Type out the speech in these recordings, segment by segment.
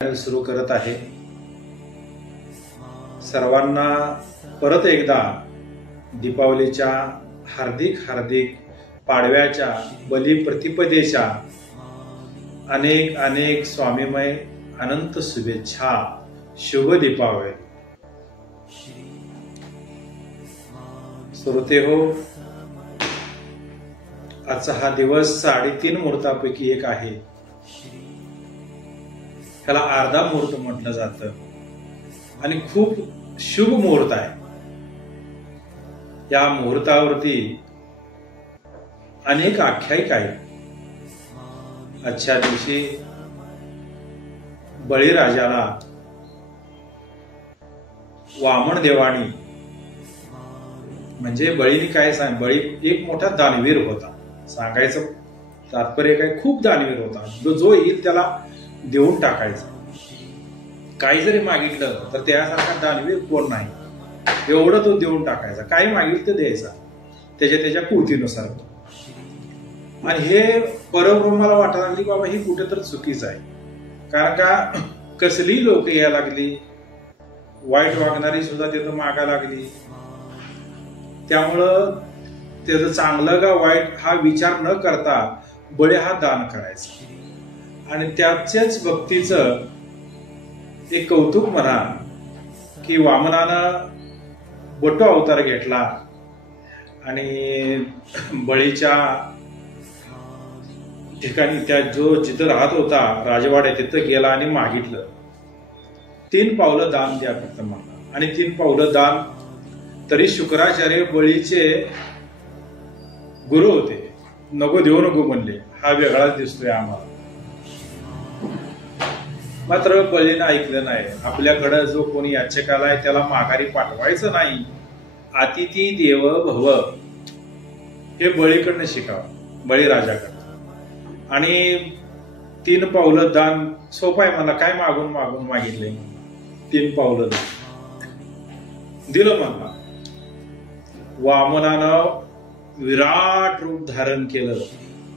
सुरू करत आहे। सर्वांना परत एकदा दीपावलीच्या हार्दिक हार्दिक पाडव्याच्या बलिप्रतिपदेच्या अनेक अनेक स्वामीमय अनंत शुभेच्छा। शुभ दीपावली। श्रोते हो, आजचा हा दिवस 3.5 मुहूर्तापैकी एक आहे। त्याला अर्धा मुहूर्त म्हटलं जातं आणि खूप शुभ मुहूर्त आहे। या मुहूर्तावरती अनेक आख्यायिका आहेत। आजच्या दिवशी बळीराजाला वामन देवानी म्हणजे बळीने काय सांग, बळी एक मोठा दानवीर होता। सांगायचं तात्पर्य काय, खूप दानवीर होता। जो येईल त्याला देऊन टाकायचं। काही जरी मागितलं तर त्यासारखा दानवीर कोण नाही। एवढं तो देऊन टाकायचा, काही मागितलं तर द्यायचा त्याच्या कृतीनुसार। आणि हे परब्रह्माला वाटायला लागली बाबा ही कुठेतरी चुकीचं आहे। कारण का कसली लोक यायला लागली, वाईट वागणारी सुद्धा तिथं मागा लागली। त्यामुळं त्याचं चांगलं का वाईट हा विचार न करता बळी हा दान करायचा। आणि त्याच्याच भक्तीचं एक कौतुक म्हणा की वामनानं बटू अवतार घेतला आणि बळीच्या ठिकाणी त्या जिथं राहत होता राजवाड्यात तिथं गेला आणि मागितलं 3 पावलं दान द्या फक्त मला। आणि 3 पावलं दान, तरी शुक्राचार्य बळीचे गुरु होते, नको देऊ नको म्हणले। हा वेगळाच दिसतोय आम्हाला। मात्र बळीनं ऐकलं नाही। आपल्याकडं जो कोणी याचकाला आहे त्याला माघारी पाठवायचं नाही। अतिथी देव भव हे बळीकडनं शिकावं, बळीराजाकडनं। आणि 3 पावलं दान सोपं आहे। मला काय मागून मागितले, 3 पावलं दिलं मला। वामनानं विराट रूप धारण केलं।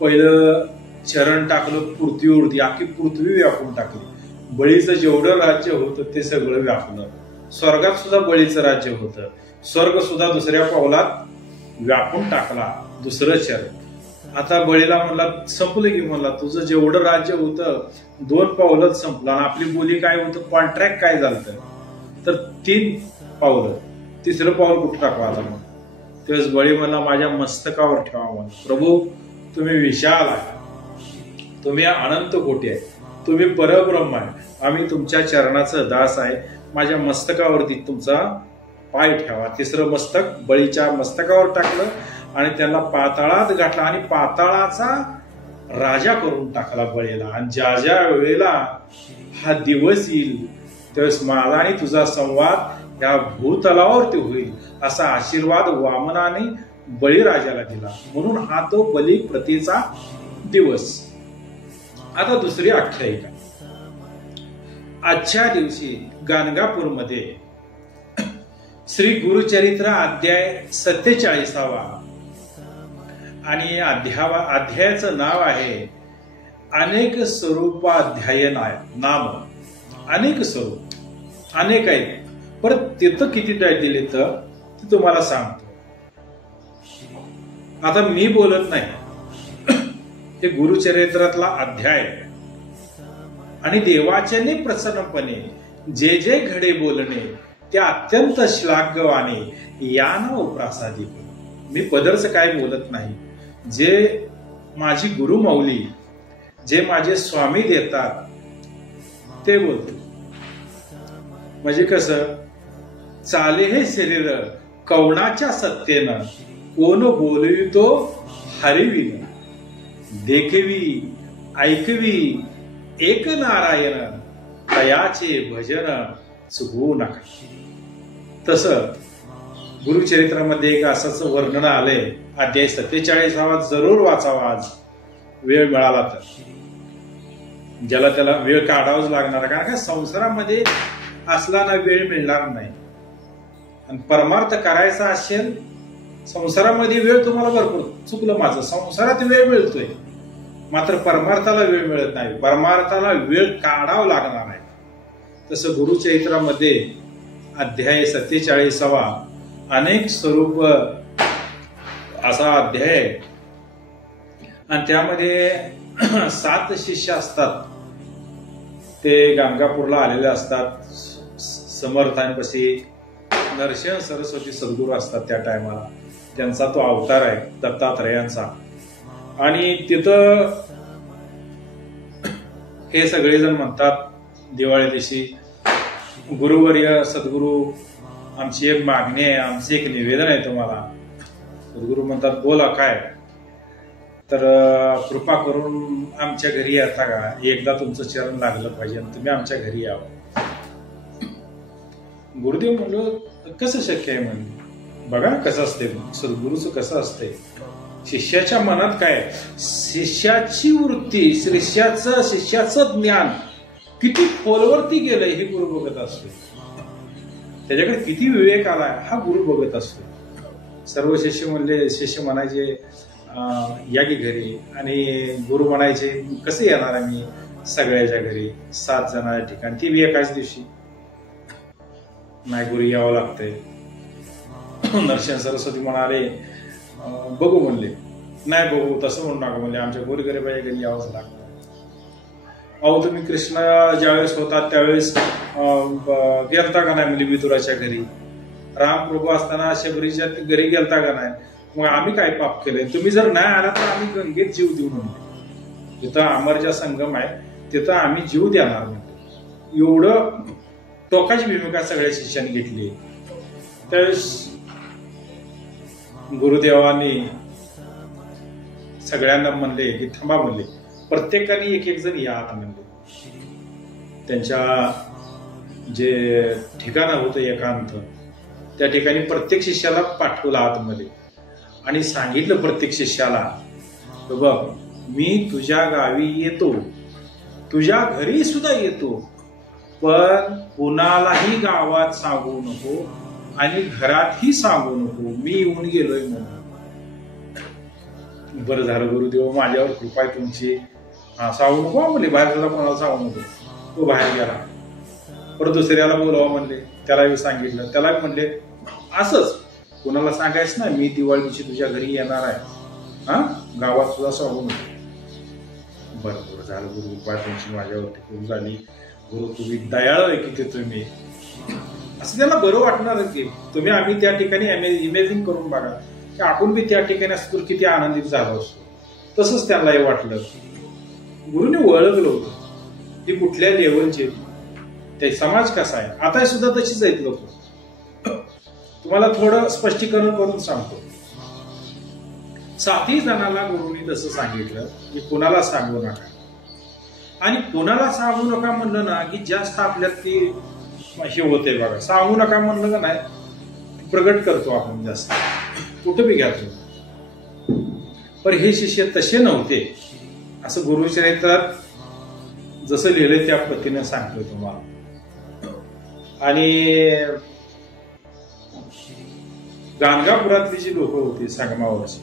पहिलं चरण टाकलं पृथ्वीवरती, अख्खी पृथ्वी व्यापून टाकली। बळीचं जेवढं राज्य होतं ते सगळं व्यापलं। स्वर्गात सुद्धा बळीचं राज्य होतं। स्वर्ग सुद्धा दुसऱ्या पावलात व्यापून टाकला, दुसरं चरण। आता बळीला म्हणला संपलं की, म्हणला तुझं जेवढं राज्य होतं 2 पावलंच संपलं। आणि आपली बोली काय होतं, कॉन्ट्रॅक्ट काय झालं तर 3 पावलं, 3रं पाऊल कुठं टाकवा आला मग। तेव्हाच बळी म्हणला माझ्या मस्तकावर ठेवा म्हणून। प्रभू तुम्ही विशाल आहे, तुम्ही अनंत कोटी आहे, तुम्ही परब्रह्म आहे। आम्ही तुमच्या चरणाचं दास आहे, माझ्या मस्तकावरती तुमचा पाय ठेवा। 3रं मस्तक बळीच्या मस्तकावर टाकलं आणि त्यांना पाताळात गाठला आणि पाताळाचा राजा करून टाकला बळीला। आणि ज्या ज्या वेळेला हा दिवस येईल त्यावेळेस माझा आणि तुझा संवाद या भूतलावरती होईल असा आशीर्वाद वामनाने बळीराजाला दिला। म्हणून हा तो बलिप्रतीचा दिवस। आता दुसरी आख्यायिका। आजच्या दिवशी गाणगापूरमध्ये श्री गुरुचरित्र अध्याय 47वा आणि अध्यायाचं नाव आहे अनेक स्वरूपाध्याय नाम। अनेक स्वरूप, अनेक आहेत, परत तिथं किती दिले तर ते तुम्हाला सांगतो। आता मी बोलत नाही, हे गुरुचरित्रातला अध्याय आणि देवाच्याने प्रसन्नपणे जे जे घडे बोलणे ते अत्यंत श्लाघ्यवाने याना उपरासादी। मी पदरच काय बोलत नाही, जे माझी गुरुमौली, जे माझे स्वामी देतात ते बोलतो। म्हणजे कसं, चाले हे शरीर कवणाच्या सत्तेनं, कोण बोलवितो हरिविन। देखवी ऐकवी एक नारायण, तयाचे भजन चुकवू नका। तसं गुरुचरित्रामध्ये एक असंच वर्णन आलंय। अध्याय 47वा जरूर वाचावा आज, वेळ मिळाला तर। ज्याला त्याला वेळ काढावाच लागणार, कारण का संसारामध्ये असला ना वेळ मिळणार नाही। आणि परमार्थ करायचा असेल संसारामध्ये वेळ तुम्हाला भरपूर, चुकलं माझं, संसारात वेळ मिळतोय मात्र परमार्थाला वेळ मिळत नाही। परमार्थाला वेळ काढावा लागणार आहे। तसं गुरुचरित्रामध्ये अध्याय 47 अनेक स्वरूप असा अध्याय आहे आणि त्यामध्ये 7 शिष्य असतात. ते गाणगापूरला आलेले असतात. समर्थांपाशी नरसिंह सरस्वती सद्गुरू असतात त्या टायमाला. त्यांचा तो अवतार आहे दत्तात्रयांचा. आणि तिथं हे सगळेजण म्हणतात दिवाळी दिवशी, गुरुवर्य सद्गुरू आमची एक मागणी आहे, आमचे एक निवेदन आहे तुम्हाला. सद्गुरू म्हणतात बोला काय. तर कृपा करून आमच्या घरी येता का, एकदा तुमचं चरण लागलं पाहिजे आणि तुम्ही आमच्या घरी यावं. गुरुदेव म्हणलं कसं शक्य आहे म्हणलं. बघा कसं असते सद्गुरूचं, कसं असते शिष्याच्या मनात काय, शिष्याची वृत्ती, शिष्याचं ज्ञान किती खोलवरती गेलंय हे गुरु बघत असतो. त्याच्याकडे किती विवेक आलाय हा गुरु बघत असतो. सर्व शिष्य म्हणायचे या की घरी, आणि गुरु म्हणायचे कसे येणार आम्ही सगळ्याच्या घरी, 7 जणांच्या ठिकाणी, ती बी एकाच दिवशी. नाही गुरु यावं लागतंय. नरसिंह सरस्वती म्हणाले बघू म्हणले. नाही बघू तसं म्हणू नका म्हणले, आमच्या गोरगरिबाच्या घरी यावंच लागतं. अहो तुम्ही कृष्ण ज्यावेळेस होतात त्यावेळेस गेलता का नाही म्हणजे विदुराच्या घरी, रामप्रभू असताना शबरीच्या घरी गेलता का नाही, मग आम्ही काय पाप केलंय, तुम्ही जर नाही आला तर आम्ही गंगेत जीव देऊ म्हणले. जिथं अमरजा संगम आहे तिथं आम्ही जीव देणार म्हणतो. एवढं टोकाची भूमिका सगळ्या शिष्यांनी घेतली. त्यावेळेस गुरुदेवांनी सगळ्यांना म्हणले की थांबा म्हणले, प्रत्येकाने एक जण या आत म्हणले. त्यांच्या जे ठिकाण होतं एकांत त्या ठिकाणी प्रत्येक शिष्याला पाठवलं आतमध्ये आणि सांगितलं प्रत्येक शिष्याला, बघ मी तुझ्या गावी येतो, तुझ्या घरी सुद्धा येतो, पण कुणालाही गावात सांगू नको आणि घरातही सांगू नको मी येऊन गेलोय म्हणून. बरं झालं गुरुदेव माझ्यावर कृपा आहे तुमची, हा सांगू नको म्हणले, बाहेर सुद्धा कोणाला सांगू नको. तो बाहेर गेला. परत दुसऱ्याला बोलावं म्हणले, त्यालाही सांगितलं. त्याला म्हणले असंच कोणाला सांगायचं ना मी दिवाळी दिवशी तुझ्या घरी येणार आहे, हा गावात सुद्धा सांगू नको. बरं झालं गुरु कृपा तुमची माझ्यावरती खूप झाली. गुरु तुम्ही दयाळू आहे की ते तुम्ही, असं त्याला बरं वाटणार की तुम्ही. आम्ही त्या ठिकाणी इमेजिन करून बघा की आपण बी त्या ठिकाणी असतो किती आनंदित झालो असतो. तसंच त्यालाही वाटलं. गुरुने ओळखलं होतं की कुठल्या लेवलचे ते समाज कसा आहे. आता सुद्धा तशीच आहेत लोक. तुम्हाला थोडं स्पष्टीकरण करून सांगतो. 7 जणांना गुरुनी तसं सांगितलं की कोणाला सांगू नका. आणि कोणाला सांगू नका म्हणलं ना की जास्त आपल्यात ती हे होते बघा. सांगू नका म्हणलं का नाही प्रगट करतो आपण जास्त, कुठं बी घ्या तुम्ही. पण हे शिष्य तसे नव्हते. असं गुरुचरित्रात जसं लिहिलंय त्या पद्धतीने सांगतोय तुम्हाला. आणि गाणगापुरातली जी लोक होती संगमावरची,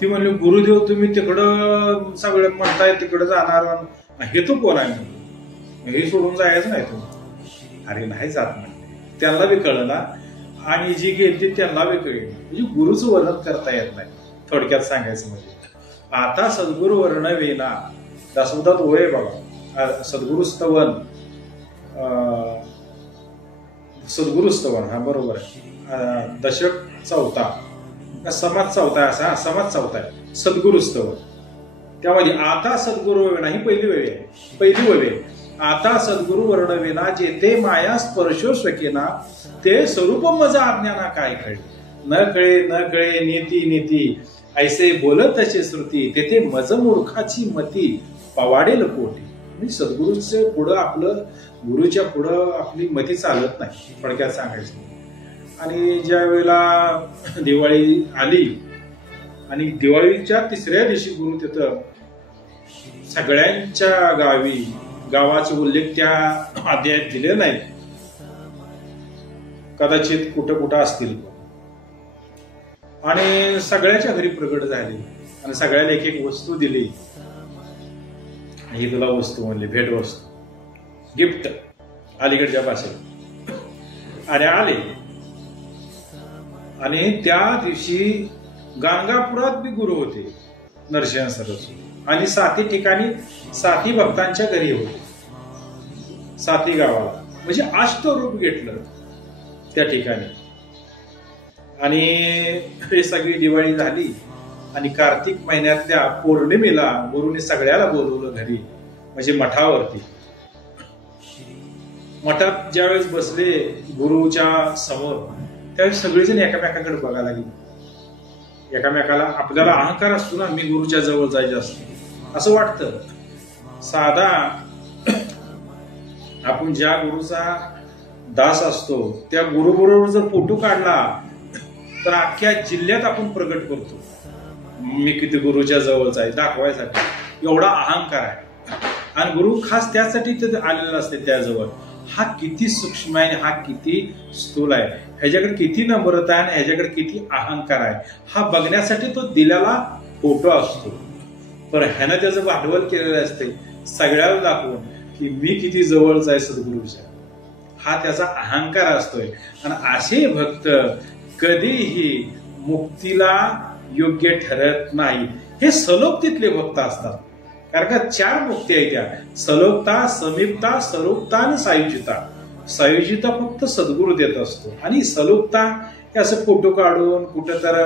ती म्हणली गुरुदेव तुम्ही तिकडं सगळं म्हणताय तिकडं जाणार, हे तो कोण आहे म्हणून, हे सोडून जायचं नाही तुम्ही. अरे नाही जात म्हणले. त्यांना बी कळलं ना, आणि जी गेली त्यांना बी कळली. म्हणजे गुरुचं वर्णन करता येत नाही थोडक्यात सांगायचं म्हणजे. आता सद्गुरु वर्णवेना दासोदात ओळे बघा, सद्गुरु स्तवन, सद्गुरु स्तवन, हा बरोबर आहे. दशक 4 समाज 4 असा, समाज 4 आहे सद्गुरु स्तवन. त्यामध्ये आता सद्गुरु वेणा ही पहिली वेळ आहे, पहिली वेळ आहे. आता सद्गुरु वर्णवेना जेथे माया स्पर्शो शकेना ते स्वरूप मज अज्ञाना काय कळे, न कळे न कळे नीती नीती ऐसे बोलत तसे श्रुती, तेथे मज मूर्खाची मती पवाडेल कोटी. म्हणजे सद्गुरूच्या पुढं आपलं, गुरुच्या पुढं आपली मती चालत नाही थोडक्यात सांगायचं. आणि ज्या वेळेला दिवाळी आली आणि दिवाळीच्या 3ऱ्या दिवशी गुरु तिथं सगळ्यांच्या गावी, गावाचे उल्लेख त्या अध्यायात दिले नाही, कदाचित कुठं कुठं असतील, आणि सगळ्याच्या घरी प्रगट झाली आणि सगळ्याला एक एक वस्तू दिली. ही तुला वस्तू म्हणली, भेट वस्तू, गिफ्ट. अलीकडच्या भाषेत. आणि आले आणि त्या दिवशी गाणगापुरात बी गुरु होते नरसिंह सरस्वती, आणि 7 ठिकाणी 7 भक्तांच्या घरी होते, 7 गावाला, म्हणजे अष्टरूप घेतलं त्या ठिकाणी. आणि हे सगळी दिवाळी झाली आणि कार्तिक महिन्यातल्या पौर्णिमेला गुरुने सगळ्याला बोलवलं घरी, म्हणजे मठावरती. मठात ज्यावेळेस बसले गुरुच्या समोर, त्यावेळेस सगळेजण एकामेकाकडे बघायला लागले. एकामेकाला, आपल्याला अहंकार असतो ना, मी गुरुच्या जवळ जायचं असतं असं वाटतं. साधा आपण ज्या गुरुचा दास असतो त्या गुरुबरोबर जर फोटो काढला तर अख्ख्या जिल्ह्यात आपण प्रगट करतो, मी किती गुरुच्या जवळचा आहे दाखवायसाठी. एवढा अहंकार आहे. आणि गुरु खास त्यासाठी तिथे आलेला असते त्याजवळ. हा किती सूक्ष्म आहे, हा किती स्थूल आहे, ह्याच्याकडे किती नम्रता आहे आणि ह्याच्याकडे किती अहंकार आहे, हा बघण्यासाठी तो दिलेला फोटो असतो. पण ह्यानं त्याचं भांडवल केलेलं असते सगळ्याला दाखवून की मी किती जवळचा आहे सद्गुरूच्या. हा त्याचा अहंकार असतोय. आणि असे भक्त कधीही मुक्तीला योग्य ठरत नाही. हे सलोक्तीतले भक्त असतात. कारण का 4 मुक्ती आहेत त्या: सलोकता, समीपता, सरूपता आणि सायुजिता. सायुजिता फक्त सद्गुरू देत असतो, आणि सलोकता हे असं फोटो काढून कुठं तर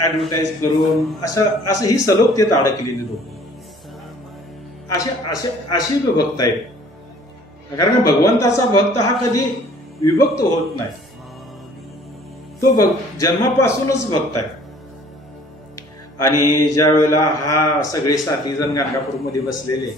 ऍडव्हर्टाईज करून असं ही सलोकतेत अडकलेली लोक अशी भक्त आहेत. कारण भगवंताचा भक्त हा कधी विभक्त होत नाही, तो जन्मापासूनच भक्त आहे. आणि ज्या वेळेला हा सगळे 7 जण गाणगापूरमध्ये बसलेले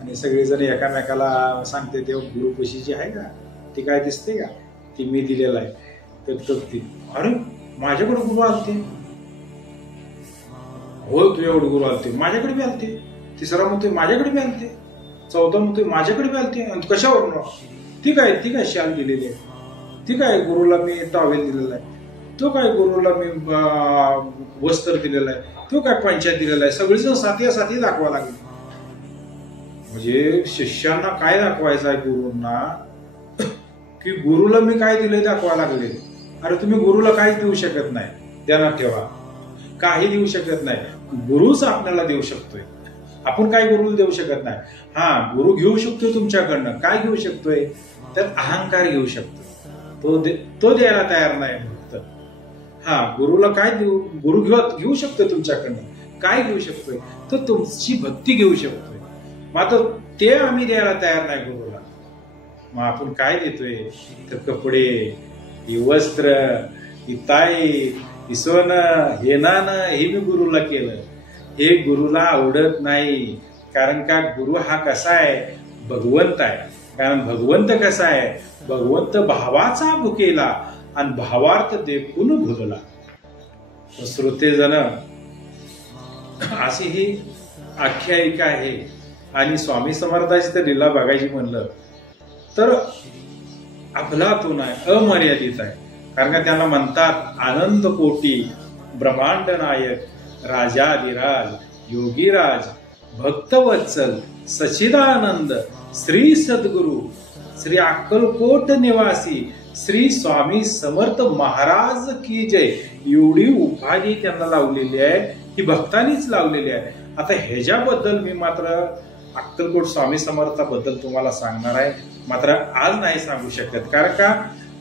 आणि सगळेजण एकामेकाला सांगते, ते गुरुपशी जी आहे का ती काय दिसते का, ती मी दिलेला आहे. तर ती, अरे माझ्याकडे गुरु आलते, हो तुझ्याकडे गुरु आलते, माझ्याकडे बी आलते. 3रा म्हणतोय माझ्याकडे बी आलते. 4था म्हणतोय माझ्याकडे बी आलते. आणि कशावर? ती काय शाल दिलेली आहे, ती काय गुरुला मी टॉवेल दिलेला आहे, तो काय गुरुला मी वस्त्र दिलेला आहे, तो काय पंचायत दिलेला आहे. सगळेजण साथी दाखवा लागले. म्हणजे शिष्यांना काय दाखवायचं आहे गुरूंना, की गुरुला मी काय दिलंय दाखवा लागले. अरे तुम्ही गुरुला काहीच देऊ शकत नाही, ध्यानात ठेवा. काही देऊ शकत नाही, गुरुच आपल्याला देऊ शकतोय. आपण काय गुरुला देऊ शकत नाही. हा गुरु घेऊ शकतोय तुमच्याकडनं. काय घेऊ शकतोय? तर अहंकार घेऊ शकतोय, तो द्यायला तयार नाही फक्त. हा गुरुला काय देऊ, गुरु घेऊ शकतोय तुमच्याकडनं. काय घेऊ शकतोय? तर तुमची भक्ती घेऊ शकतोय. मात्र ते आम्ही द्यायला तयार नाही गुरुला. मग आपण काय देतोय? तर कपडे, ही वस्त्र, ही ताई, ही सोनं, हे नाणं, हे मी गुरुला केलं. हे गुरुला आवडत नाही. कारण का गुरु हा कसा आहे? भगवंत आहे. कारण भगवंत कसा आहे? भगवंत भावाचा भुकेला आणि भावार्थ देखून भुलला. श्रोतेजन, अशी ही आख्यायिका आहे. आणि स्वामी समर्थाची तर लीला बघायची म्हणलं तर अफलातून आहे, अमर्यादित आहे. कारण का त्यांना म्हणतात अनंत कोटी ब्रह्मांड नायक, राजाधिराज, योगीराज, भक्तवत्सल, सच्चिदानंद, श्री सद्गुरु, श्री अक्कलकोट निवासी, श्री स्वामी समर्थ महाराज की जय. एवढी उपाधी त्यांना लावलेली आहे, ही भक्तांनीच लावलेली आहे. आता ह्याच्याबद्दल मी मात्र अक्कलकोट स्वामी समर्थाबद्दल तुम्हाला सांगणार आहे, मात्र आज नाही सांगू शकत. कारण का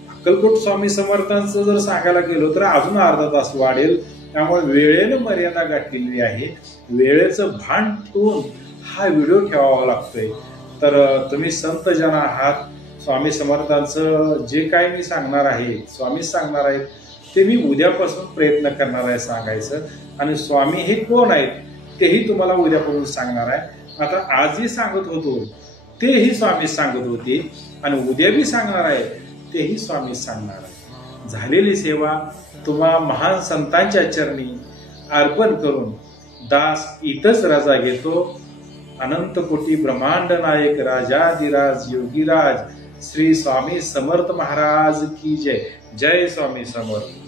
अक्कलकोट स्वामी समर्थांचं जर सांगायला गेलो तर अजून अर्धा तास वाढेल. त्यामुळे वेळेनं मर्यादा गाठलेली आहे. वेळेचं भान ठेवून हा व्हिडिओ ठेवावा लागतोय. तर तुम्ही संत जन आहात. स्वामी समर्थांचं जे काही मी सांगणार आहे, स्वामीच सांगणार आहेत, ते मी उद्यापासून प्रयत्न करणार आहे सांगायचं. आणि स्वामी हे कोण आहेत तेही तुम्हाला उद्यापासून सांगणार आहे. आता आजही सांगत होतो तेही स्वामी सांगत होते, आणि उद्या बी सांगणार आहे तेही स्वामी सांगणार आहे. झालेली सेवा तुम्हा महान संतांच्या चरणी अर्पण करून दास इथंच रजा घेतो. अनंत कोटी ब्रह्मांड नायक, राजाधिराज, योगीराज, श्री स्वामी समर्थ महाराज की जय. जय स्वामी समर्थ.